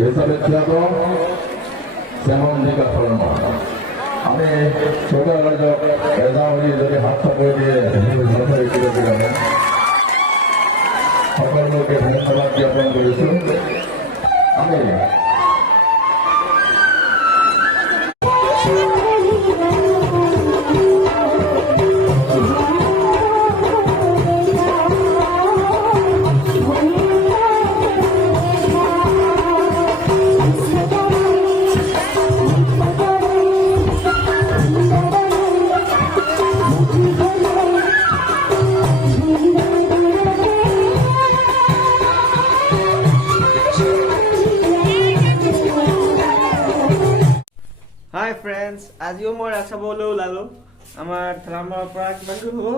দেশাবেক্ষাত শ্যামন্দিকা শৰ্মা আমি ছোটো ৰাইজক এজামৰি যদি হাত চাপৰি দিয়ে সকলোকে ধন্যবাদ জ্ঞাপন কৰিছোঁ। আমি हाय फ्रेंड्स, आजिও মই ৰাস চাবলৈ ওলালো। আমাৰ ঠেলামৰাৰ পৰা কিমান দূৰ হ'ব?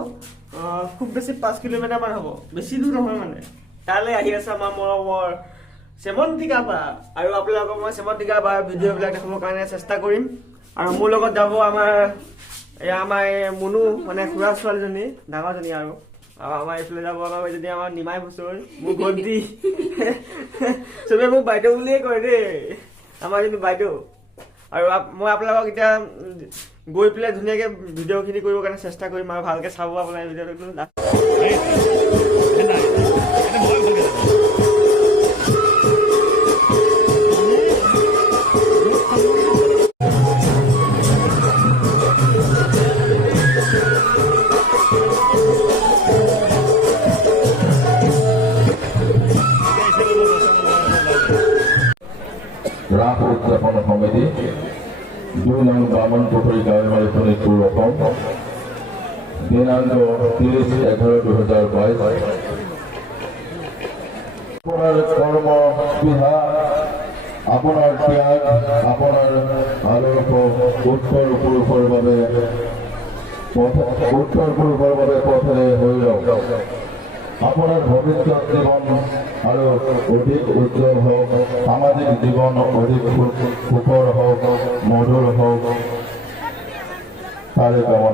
খুব বেছি 5 কিলোমিটাৰ মান হ'ব, বেছি দূৰ নহয় মানে। তালৈ আহি আছে আমাৰ মৰমৰ শ্যামন্তিকা বা, আৰু আপোনালোকক মই শ্যামন্তিকা বাৰ ভিডিঅ'বিলাক দেখাবৰ কাৰণে চেষ্টা কৰিম। আৰু মোৰ লগত যাব আমাৰ মুনু, মানে খুৰা ছোৱালীজনী ডাঙৰজনী, আৰু আমাৰ এইফালে যাব যদি আমাৰ নিমাই বছৰ মোৰ ভণ্টি। চবে মোক বাইদেউ বুলিয়ে কয় দেই, আমাৰ কিন্তু বাইদেউ। আৰু মই আপোনালোকক এতিয়া গৈ পেলাই ধুনীয়াকৈ ভিডিঅ'খিনি কৰিবৰ কাৰণে চেষ্টা কৰিম, আৰু ভালকৈ চাব আপোনাৰ ভিডিঅ'টো। ৰাস উদযাপন সমিতি 2 নং বামন পুখুৰী গাঁৱৰ শোণিতপুৰ অসম, দিনাংক 30/11/2022। আপোনাৰ কৰ্ম স্পৃহা, আপোনাৰ ত্যাগ, আপোনাৰ আদৰ্শ উত্তৰ পুৰুষৰ বাবে পথেৰে হৈ ৰওক। আপোনাৰ ভৱিষ্যত জীৱন আৰু অধিক উজ্জ্বল হওক, সামাজিক জীৱন অধিক সুখৰ হওক, মধুৰ হওক, তাৰে কামনা